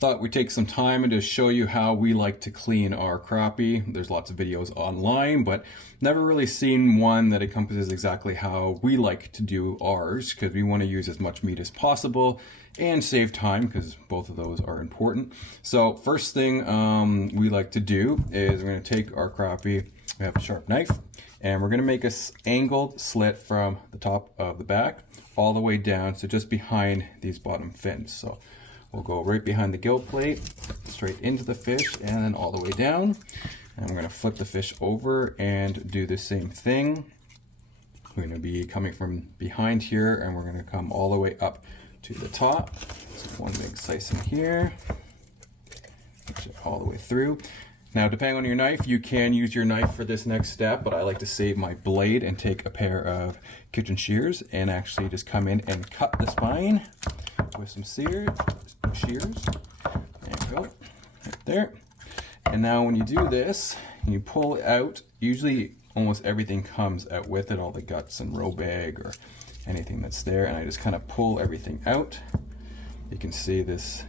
Thought we'd take some time and just show you how we like to clean our crappie. There's lots of videos online, but never really seen one that encompasses exactly how we like to do ours, because we want to use as much meat as possible and save time, because both of those are important. So first thing we like to do is we're going to take our crappie. We have a sharp knife, and we're going to make an angled slit from the top of the back all the way down, so just behind these bottom fins. So we'll go right behind the gill plate, straight into the fish, and then all the way down. And we're going to flip the fish over and do the same thing. We're going to be coming from behind here, and we're going to come all the way up to the top. So one big slice in here, all the way through. Now, depending on your knife, you can use your knife for this next step, but I like to save my blade and take a pair of kitchen shears and actually just come in and cut the spine with some shears. There you go, right there. And now when you do this, you pull it out. Usually almost everything comes out with it, all the guts and roe bag or anything that's there. And I just kind of pull everything out. You can see this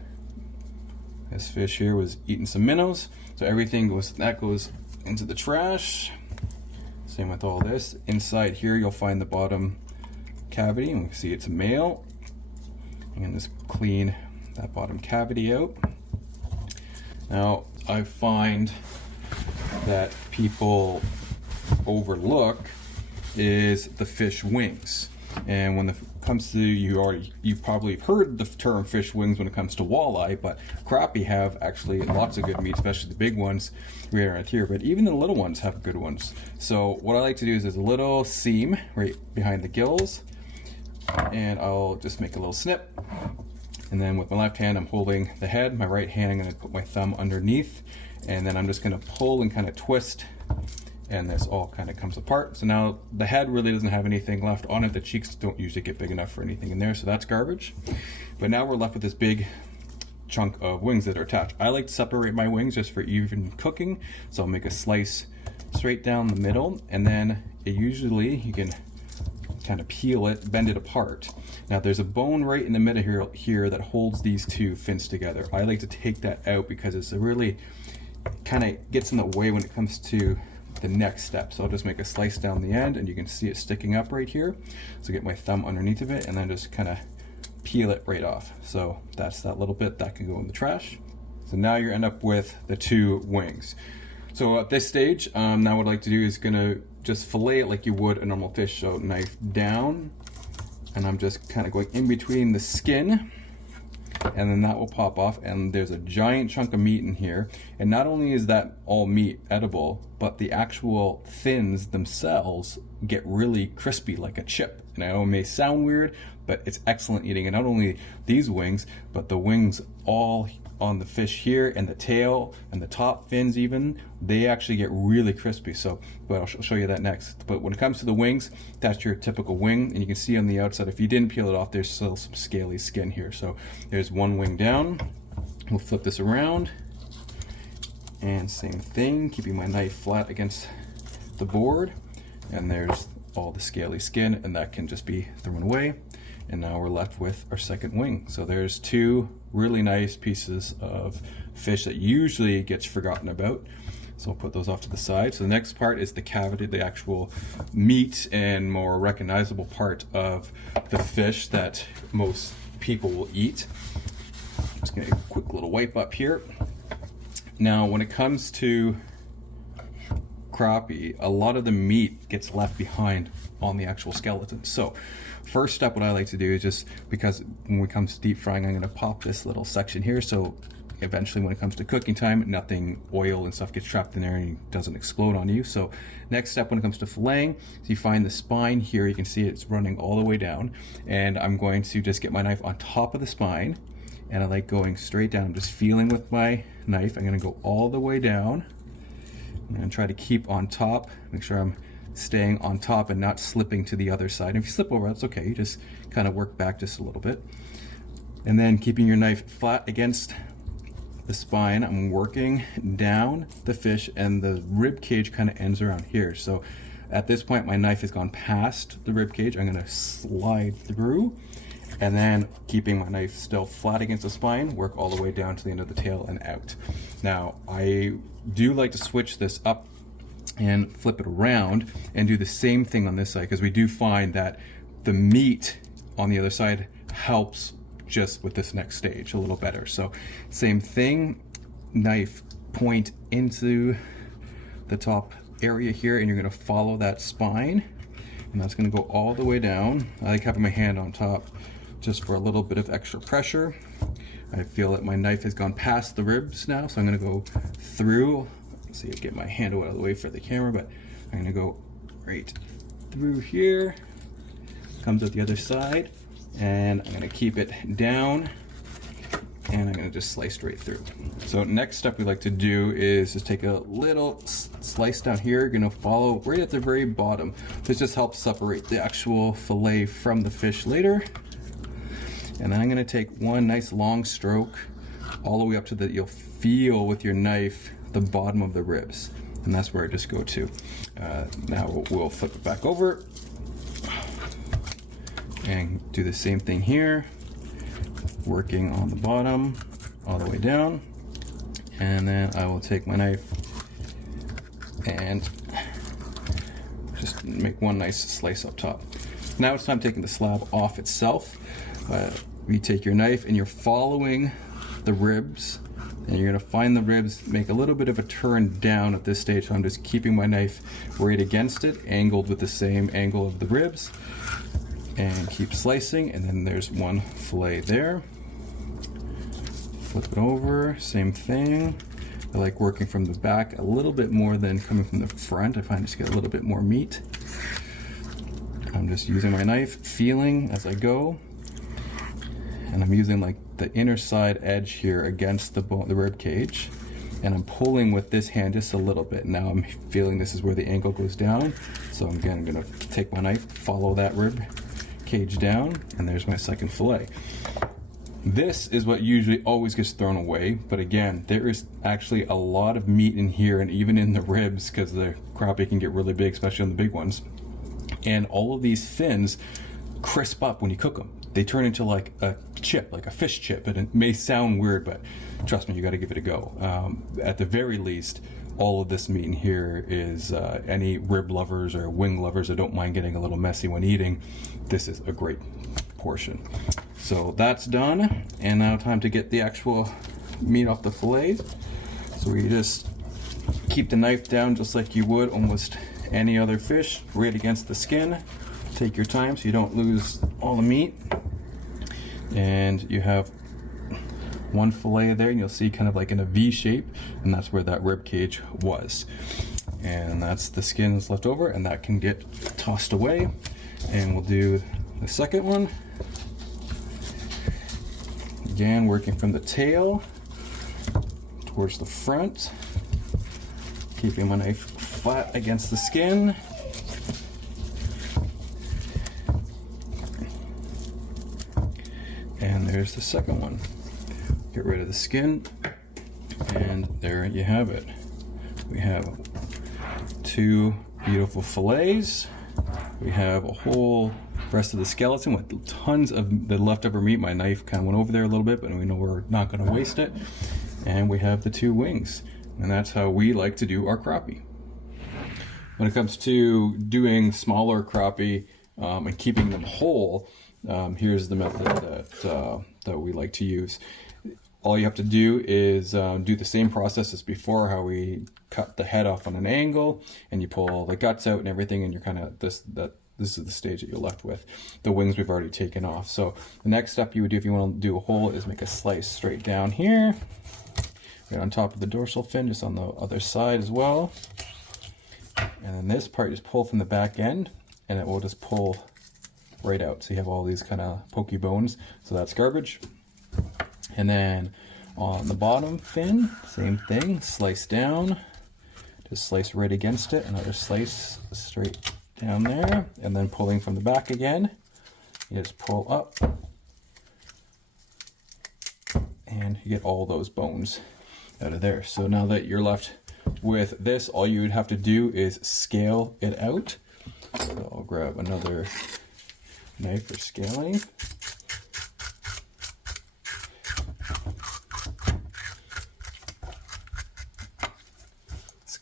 fish here was eating some minnows. So everything goes into the trash. Same with all this. Inside here, you'll find the bottom cavity, and we can see it's a male. I'm gonna just clean that bottom cavity out. Now, I find that people overlook is the fish wings. And when it comes to, you've probably heard the term fish wings when it comes to walleye, but crappie have actually lots of good meat, especially the big ones right around here, but even the little ones have good ones. So what I like to do is there's a little seam right behind the gills, and I'll just make a little snip. And then with my left hand, I'm holding the head. My right hand, I'm gonna put my thumb underneath, and then I'm just gonna pull and kind of twist, and this all kind of comes apart. So now the head really doesn't have anything left on it. The cheeks don't usually get big enough for anything in there, so that's garbage. But now we're left with this big chunk of wings that are attached. I like to separate my wings just for even cooking, so I'll make a slice straight down the middle, and then usually you can kind of peel it, bend it apart. Now there's a bone right in the middle here that holds these two fins together. I like to take that out because it's really kind of gets in the way when it comes to the next step. So I'll just make a slice down the end, and you can see it sticking up right here. So get my thumb underneath of it and then just kind of peel it right off. So that's that little bit that can go in the trash. So now you end up with the two wings. So at this stage, now what I'd like to do is gonna just fillet it like you would a normal fish. So knife down, and I'm just kind of going in between the skin, and then that will pop off, and there's a giant chunk of meat in here. And not only is that all meat edible, but the actual fins themselves get really crispy like a chip. And I know it may sound weird, but it's excellent eating. And not only these wings, but the wings all on the fish here, and the tail and the top fins even, they actually get really crispy. So, but I'll show you that next. But when it comes to the wings, that's your typical wing, and you can see on the outside, if you didn't peel it off, there's still some scaly skin here. So there's one wing down. We'll flip this around, and same thing, keeping my knife flat against the board, and there's all the scaly skin, and that can just be thrown away. And now we're left with our second wing. So there's two really nice pieces of fish that usually gets forgotten about. So I'll put those off to the side. So the next part is the cavity, the actual meat and more recognizable part of the fish that most people will eat. Just gonna get a quick little wipe up here. Now, when it comes to crappie, a lot of the meat gets left behind on the actual skeleton. So first step, what I like to do is just, because when it comes to deep frying, I'm going to pop this little section here, so eventually when it comes to cooking time, nothing, oil and stuff gets trapped in there and it doesn't explode on you. So next step when it comes to filleting, so you find the spine here, you can see it's running all the way down, and I'm going to just get my knife on top of the spine, and I like going straight down, just feeling with my knife. I'm going to go all the way down. I'm going to try to keep on top, make sure I'm staying on top and not slipping to the other side. And if you slip over, that's okay. You just kind of work back just a little bit. And then keeping your knife flat against the spine, I'm working down the fish, and the rib cage kind of ends around here. So at this point, my knife has gone past the rib cage. I'm going to slide through, And then keeping my knife still flat against the spine, work all the way down to the end of the tail and out. Now, I do like to switch this up and flip it around and do the same thing on this side, because we do find that the meat on the other side helps just with this next stage a little better. So same thing, knife point into the top area here, and you're going to follow that spine, and that's going to go all the way down. I like having my hand on top just for a little bit of extra pressure. I feel that my knife has gone past the ribs now, so I'm going to go through. Let's see, I get my hand out of the way for the camera, but I'm going to go right through here, comes out the other side, and I'm going to keep it down, and I'm going to just slice straight through. So next step we like to do is just take a little slice down here. You're going to follow right at the very bottom. This just helps separate the actual fillet from the fish later. And then I'm going to take one nice long stroke all the way up to the, you'll feel with your knife the bottom of the ribs, and that's where I just go to. Now we'll flip it back over and do the same thing here, working on the bottom all the way down, and then I will take my knife and just make one nice slice up top. Now it's time taking the slab off itself. You take your knife and you're following the ribs, and you're going to find the ribs make a little bit of a turn down at this stage. So I'm just keeping my knife right against it, angled with the same angle of the ribs, and keep slicing. And then there's one fillet there. Flip it over, same thing. I like working from the back a little bit more than coming from the front. I find I just get a little bit more meat. I'm just using my knife, feeling as I go. And I'm using like the inner side edge here against the rib cage, and I'm pulling with this hand just a little bit. Now I'm feeling this is where the angle goes down. So again, I'm gonna take my knife, follow that rib cage down, and there's my second fillet. This is what usually always gets thrown away, but again, there is actually a lot of meat in here, and even in the ribs, because the crappie can get really big, especially on the big ones. And all of these fins crisp up when you cook them. They turn into like a chip, like a fish chip, and it may sound weird, but trust me, you got to give it a go. At the very least, all of this meat in here is any rib lovers or wing lovers that don't mind getting a little messy when eating. This is a great portion. So that's done, and now time to get the actual meat off the fillet. So we just keep the knife down just like you would almost any other fish, right against the skin. Take your time so you don't lose all the meat. And you have one fillet there, and you'll see kind of like in a V shape, and that's where that rib cage was. And that's the skin that's left over, and that can get tossed away. And we'll do the second one. Again, working from the tail towards the front, keeping my knife flat against the skin. And there's the second one. Get rid of the skin, and there you have it. We have two beautiful fillets. We have a whole rest of the skeleton with tons of the leftover meat. My knife kind of went over there a little bit, but we know we're not going to waste it. And we have the two wings, and that's how we like to do our crappie. When it comes to doing smaller crappie and keeping them whole, here's the method that we like to use. All you have to do is do the same process as before, how we cut the head off on an angle, and you pull the guts out and everything, and you're kind of this is the stage that you're left with. The wings we've already taken off. So the next step you would do if you want to do a whole is make a slice straight down here, right on top of the dorsal fin, just on the other side as well. And then this part, just pull from the back end, and it will just pull right out. So you have all these kind of pokey bones, so that's garbage. And then on the bottom fin, same thing, slice down, just slice right against it, another slice straight down there, and then pulling from the back again, you just pull up, and you get all those bones out of there. So now that you're left with this, all you would have to do is scale it out. So I'll grab another knife for scaling.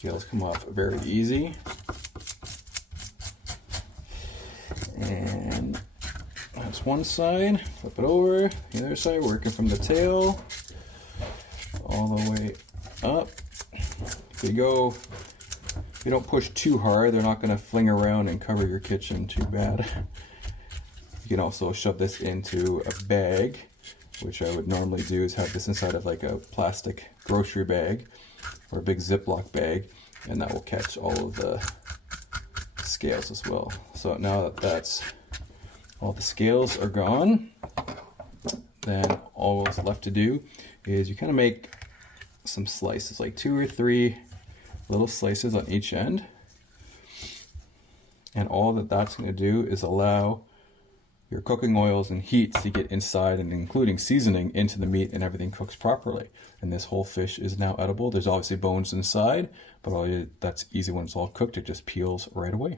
Scales come off very easy. And that's one side. Flip it over. The other side, working from the tail all the way up. If you don't push too hard, they're not going to fling around and cover your kitchen too bad. You can also shove this into a bag, which I would normally do is have this inside of like a plastic grocery bag or a big Ziploc bag, and that will catch all of the scales as well. So now that all the scales are gone, then all that's left to do is you kind of make some slices, like 2 or 3 little slices on each end. And all that's going to do is allow your cooking oils and heat to get inside, and including seasoning, into the meat, and everything cooks properly. And this whole fish is now edible. There's obviously bones inside, but that's easy when it's all cooked. It just peels right away.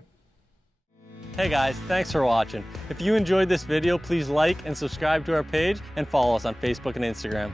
Hey guys, thanks for watching. If you enjoyed this video, please like and subscribe to our page and follow us on Facebook and Instagram.